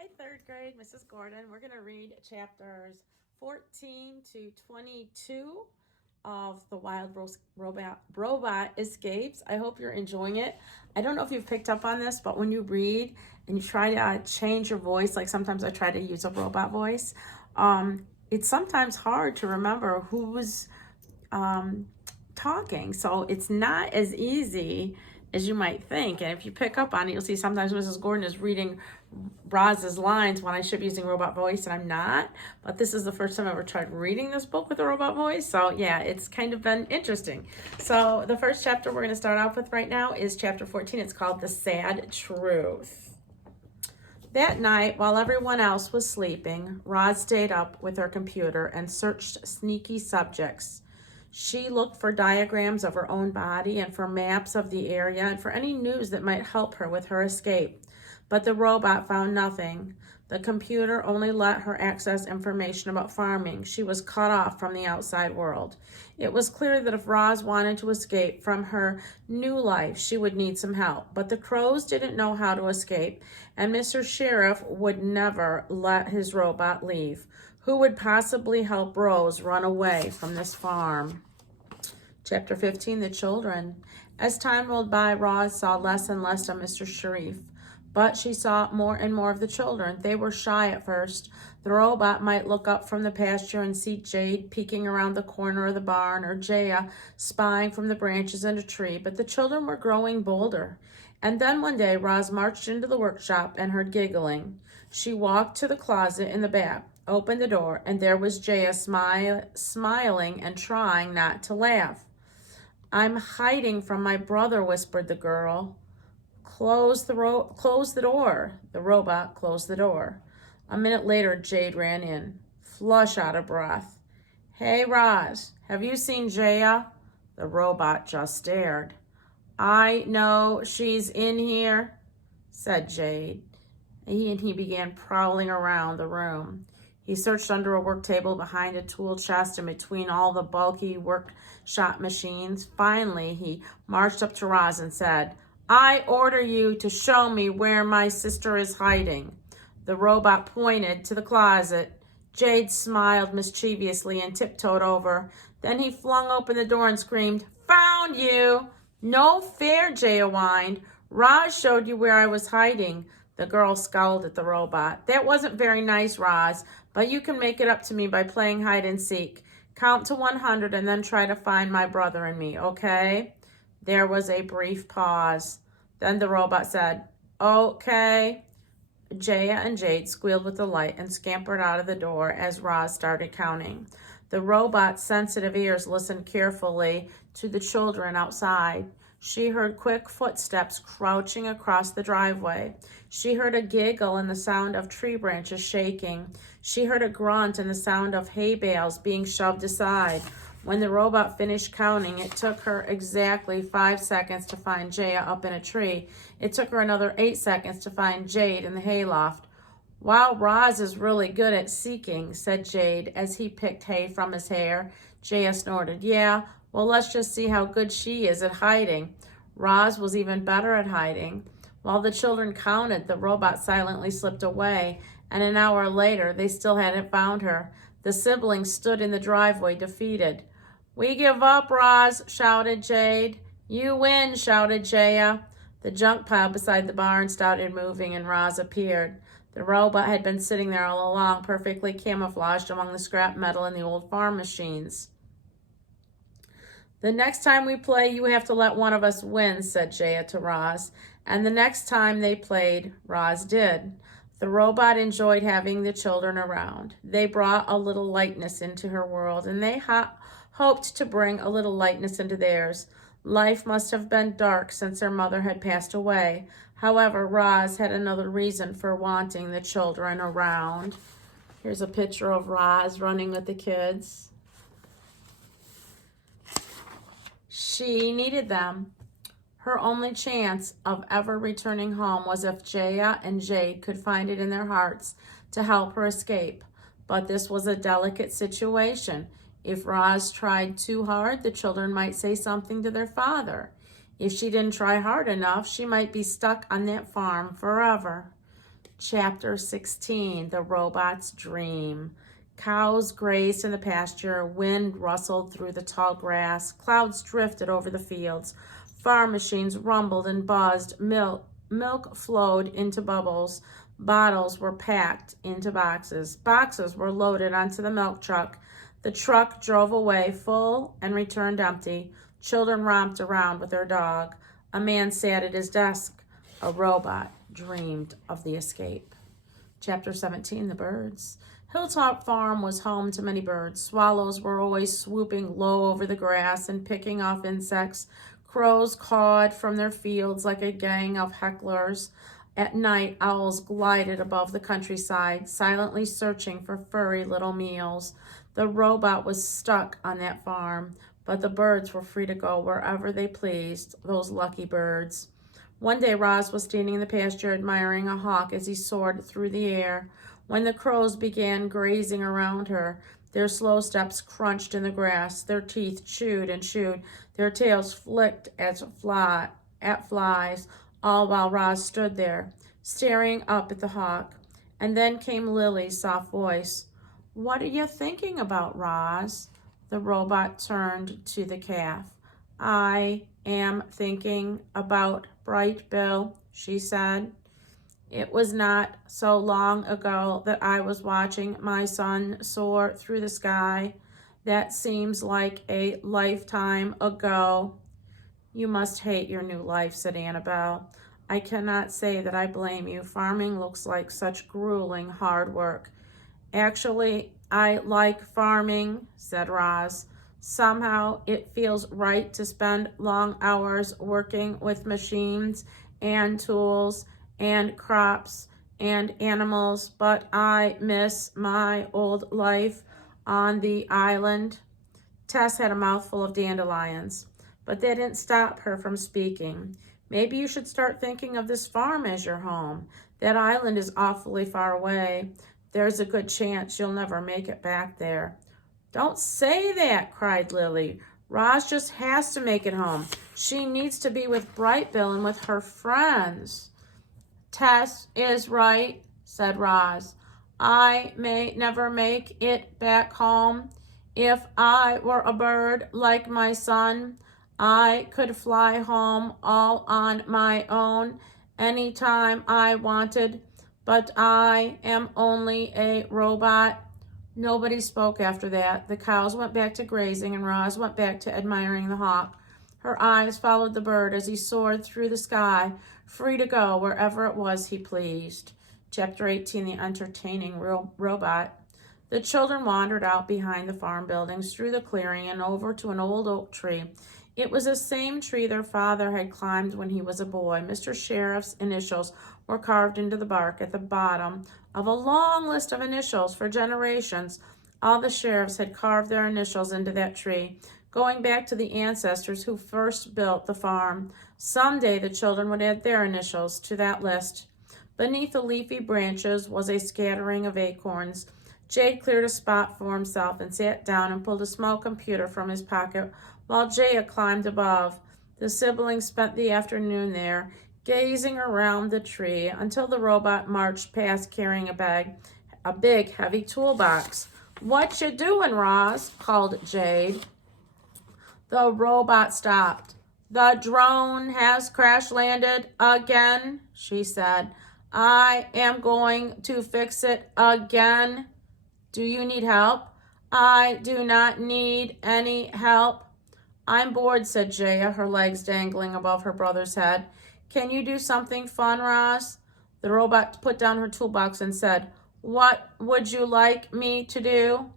Hi, third grade, Mrs. Gordon. We're going to read chapters 14 to 22 of The Wild Robot Escapes. I hope you're enjoying it. I don't know if you've picked up on this, but when you read and you try to change your voice, like sometimes I try to use a robot voice, it's sometimes hard to remember who's talking. So it's not as easy as you might think. And if you pick up on it, you'll see sometimes Mrs. Gordon is reading Roz's lines when I should be using robot voice and I'm not. But this is the first time I ever tried reading this book with a robot voice. So yeah, it's kind of been interesting. So the first chapter we're going to start off with right now is chapter 14. It's called The Sad Truth. That night, while everyone else was sleeping, Roz stayed up with her computer and searched sneaky subjects. She looked for diagrams of her own body and for maps of the area and for any news that might help her with her escape. But the robot found nothing. The computer only let her access information about farming. She was cut off from the outside world. It was clear that if Roz wanted to escape from her new life, she would need some help. But the crows didn't know how to escape, and Mr. Sheriff would never let his robot leave. Who would possibly help Rose run away from this farm? Chapter 15, The Children. As time rolled by, Roz saw less and less of Mr. Sharif, but she saw more and more of the children. They were shy at first. The robot might look up from the pasture and see Jade peeking around the corner of the barn or Jaya spying from the branches in a tree, but the children were growing bolder. And then one day, Roz marched into the workshop and heard giggling. She walked to the closet in the back, opened the door, and there was Jaya smiling and trying not to laugh. I'm hiding from my brother, whispered the girl. Close the door. The robot closed the door. A minute later, Jade ran in, flush out of breath. Hey, Roz, have you seen Jaya? The robot just stared. I know she's in here, said Jade. He began prowling around the room. He searched under a work table, behind a tool chest, and between all the bulky workshop machines. Finally, he marched up to Roz and said, I order you to show me where my sister is hiding. The robot pointed to the closet. Jade smiled mischievously and tiptoed over. Then he flung open the door and screamed, Found you! No fair, Jaya whined. Roz showed you where I was hiding. The girl scowled at the robot. That wasn't very nice, Roz, but you can make it up to me by playing hide and seek. Count to 100 and then try to find my brother and me, okay? There was a brief pause. Then the robot said, okay. Jaya and Jade squealed with delight and scampered out of the door as Roz started counting. The robot's sensitive ears listened carefully to the children outside. She heard quick footsteps crouching across the driveway. She heard a giggle and the sound of tree branches shaking. She heard a grunt and the sound of hay bales being shoved aside. When the robot finished counting, it took her exactly 5 seconds to find Jaya up in a tree. It took her another 8 seconds to find Jade in the hayloft. Wow, Roz is really good at seeking, said Jade as he picked hay from his hair. Jaya snorted. Yeah, well, let's just see how good she is at hiding. Roz was even better at hiding. While the children counted, the robot silently slipped away, and an hour later, they still hadn't found her. The siblings stood in the driveway, defeated. We give up, Roz, shouted Jade. You win, shouted Jaya. The junk pile beside the barn started moving, and Roz appeared. The robot had been sitting there all along, perfectly camouflaged among the scrap metal and the old farm machines. The next time we play, you have to let one of us win, said Jaya to Roz. And the next time they played, Roz did. The robot enjoyed having the children around. They brought a little lightness into her world, and they hoped to bring a little lightness into theirs. Life must have been dark since their mother had passed away. However, Roz had another reason for wanting the children around. Here's a picture of Roz running with the kids. She needed them. Her only chance of ever returning home was if Jaya and Jade could find it in their hearts to help her escape. But this was a delicate situation. If Roz tried too hard, the children might say something to their father. If she didn't try hard enough, she might be stuck on that farm forever. Chapter 16, The Robot's Dream. Cows grazed in the pasture, wind rustled through the tall grass, clouds drifted over the fields, farm machines rumbled and buzzed, milk flowed into bubbles, bottles were packed into boxes, boxes were loaded onto the milk truck. The truck drove away full and returned empty. Children romped around with their dog. A man sat at his desk. A robot dreamed of the escape. Chapter 17, The Birds. Hilltop Farm was home to many birds. Swallows were always swooping low over the grass and picking off insects. Crows cawed from their fields like a gang of hecklers. At night, owls glided above the countryside, silently searching for furry little meals. The robot was stuck on that farm, but the birds were free to go wherever they pleased, those lucky birds. One day, Roz was standing in the pasture admiring a hawk as he soared through the air. When the crows began grazing around her, their slow steps crunched in the grass, their teeth chewed and chewed, their tails flicked at flies, all while Roz stood there, staring up at the hawk. And then came Lily's soft voice. "What are you thinking about, Roz?" The robot turned to the calf. "I am thinking about Bright Bill," she said. "It was not so long ago that I was watching my son soar through the sky. That seems like a lifetime ago." "You must hate your new life," said Annabelle. "I cannot say that I blame you. Farming looks like such grueling hard work." "Actually, I like farming," said Roz. "Somehow it feels right to spend long hours working with machines and tools and crops and animals, but I miss my old life on the island." Tess had a mouthful of dandelions, but that didn't stop her from speaking. "Maybe you should start thinking of this farm as your home. That island is awfully far away. There's a good chance you'll never make it back there." "Don't say that," cried Lily. "Roz just has to make it home. She needs to be with Bright Bill and with her friends." "Tess is right," said Roz. "I may never make it back home. If I were a bird like my son, I could fly home all on my own anytime I wanted, but I am only a robot." Nobody spoke after that. The cows went back to grazing, and Roz went back to admiring the hawk. Her eyes followed the bird as he soared through the sky, free to go wherever it was he pleased. Chapter 18, The Entertaining Robot. The children wandered out behind the farm buildings, through the clearing, and over to an old oak tree. It was the same tree their father had climbed when he was a boy. Mr. Sheriff's initials were carved into the bark at the bottom of a long list of initials for generations. All the sheriffs had carved their initials into that tree, going back to the ancestors who first built the farm. Someday the children would add their initials to that list. Beneath the leafy branches was a scattering of acorns. Jade cleared a spot for himself and sat down and pulled a small computer from his pocket while Jaya climbed above. The siblings spent the afternoon there, gazing around the tree until the robot marched past carrying a big, heavy toolbox. "What you doing, Roz?" called Jade. The robot stopped. "The drone has crash landed again," she said. "I am going to fix it again. Do you need help?" "I do not need any help." "I'm bored," said Jaya, her legs dangling above her brother's head. "Can you do something fun, Roz?" The robot put down her toolbox and said, "What would you like me to do?"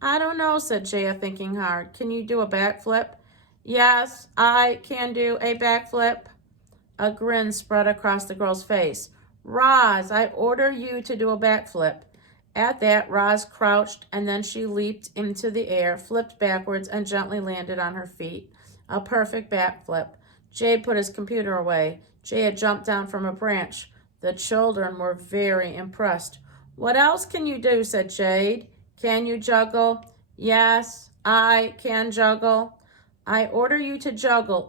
"I don't know," said Jaya, thinking hard. "Can you do a backflip?" "Yes, I can do a backflip." A grin spread across the girl's face. "Roz, I order you to do a backflip." At that, Roz crouched, and then she leaped into the air, flipped backwards, and gently landed on her feet. A perfect backflip. Jade put his computer away. Jay had jumped down from a branch. The children were very impressed. "What else can you do?" said Jade. "Can you juggle?" "Yes, I can juggle." "I order you to juggle,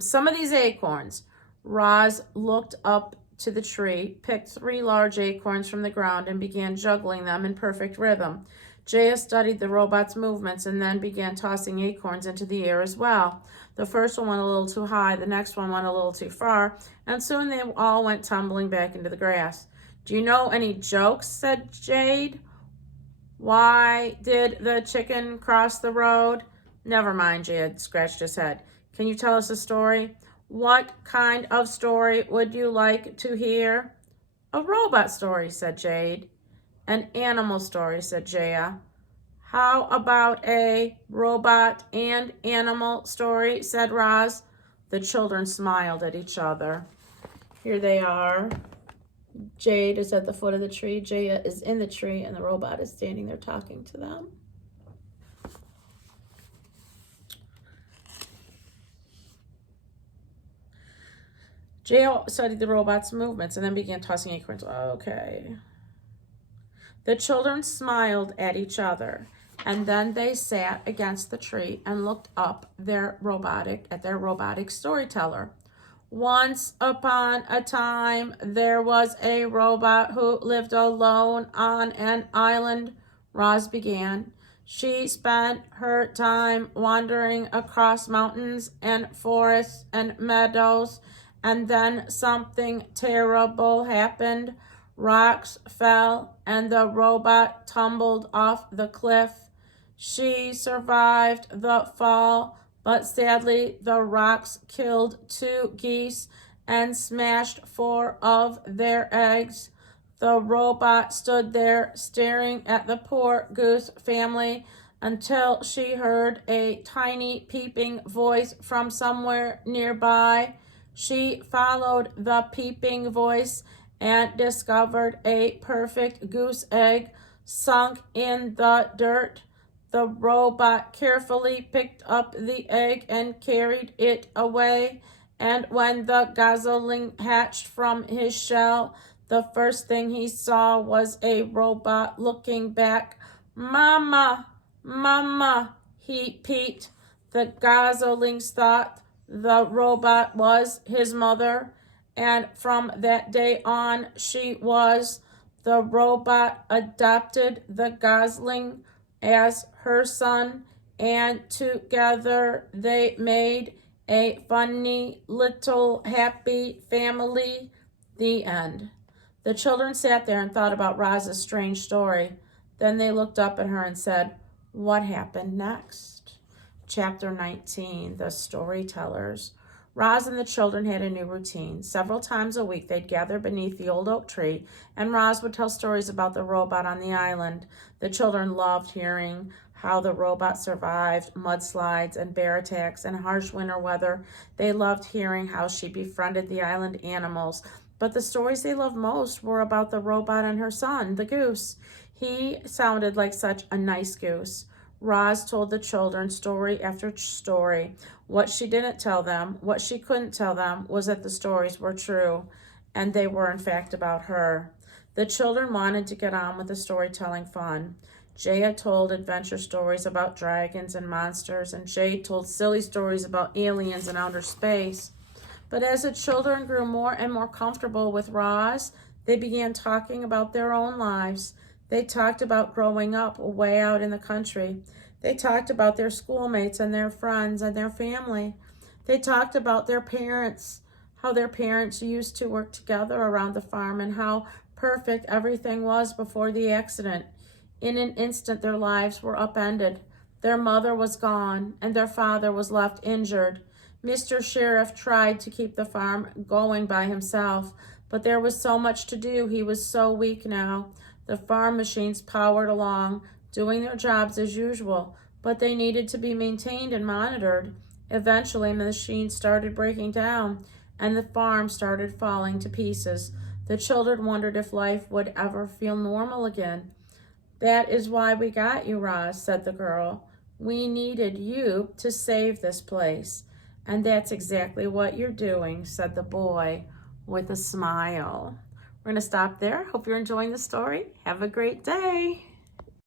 some of these acorns." Roz looked up to the tree, picked 3 large acorns from the ground, and began juggling them in perfect rhythm. Jaya studied the robot's movements and then began tossing acorns into the air as well. The first one went a little too high, the next one went a little too far, and soon they all went tumbling back into the grass. "Do you know any jokes?" said Jade. "Why did the chicken cross the road?" "Never mind," Jade scratched his head. "Can you tell us a story?" "What kind of story would you like to hear?" "A robot story," said Jade. "An animal story," said Jaya. "How about a robot and animal story?" said Roz. The children smiled at each other. Here they are. Jade is at the foot of the tree. Jaya is in the tree, and the robot is standing there talking to them. Jaya studied the robot's movements and then began tossing acorns. Okay. The children smiled at each other, and then they sat against the tree and looked up at their robotic storyteller. "Once upon a time, there was a robot who lived alone on an island," Roz began. "She spent her time wandering across mountains and forests and meadows, and then something terrible happened. Rocks fell, and the robot tumbled off the cliff. She survived the fall, but sadly the rocks killed 2 geese and smashed 4 of their eggs. The robot stood there staring at the poor goose family until she heard a tiny peeping voice from somewhere nearby. She followed the peeping voice and discovered a perfect goose egg sunk in the dirt. The robot carefully picked up the egg and carried it away, and when the gosling hatched from his shell, the first thing he saw was a robot looking back. "Mama, Mama," he peeped. The goslings thought the robot was his mother, and from that day on, she was. The robot adopted the gosling as her son, and together they made a funny little happy family. The end. The children sat there and thought about Roz's strange story. Then they looked up at her and said, "What happened next?" Chapter 19, The Storytellers. Roz and the children had a new routine. Several times a week, they'd gather beneath the old oak tree, and Roz would tell stories about the robot on the island. The children loved hearing how the robot survived mudslides and bear attacks and harsh winter weather. They loved hearing how she befriended the island animals. But the stories they loved most were about the robot and her son, the goose. He sounded like such a nice goose. Roz told the children story after story. What she didn't tell them, what she couldn't tell them, was that the stories were true, and they were in fact about her. The children wanted to get on with the storytelling fun. Jaya told adventure stories about dragons and monsters, and Jade told silly stories about aliens and outer space. But as the children grew more and more comfortable with Roz, they began talking about their own lives. They talked about growing up way out in the country. They talked about their schoolmates and their friends and their family. They talked about their parents, how their parents used to work together around the farm and how perfect everything was before the accident. In an instant, their lives were upended. Their mother was gone, and their father was left injured. Mr. Sheriff tried to keep the farm going by himself, but there was so much to do. He was so weak now. The farm machines powered along, doing their jobs as usual, but they needed to be maintained and monitored. Eventually, the machines started breaking down, and the farm started falling to pieces. The children wondered if life would ever feel normal again. "That is why we got you, Roz," said the girl. "We needed you to save this place." "And that's exactly what you're doing," said the boy with a smile. We're going to stop there. Hope you're enjoying the story. Have a great day.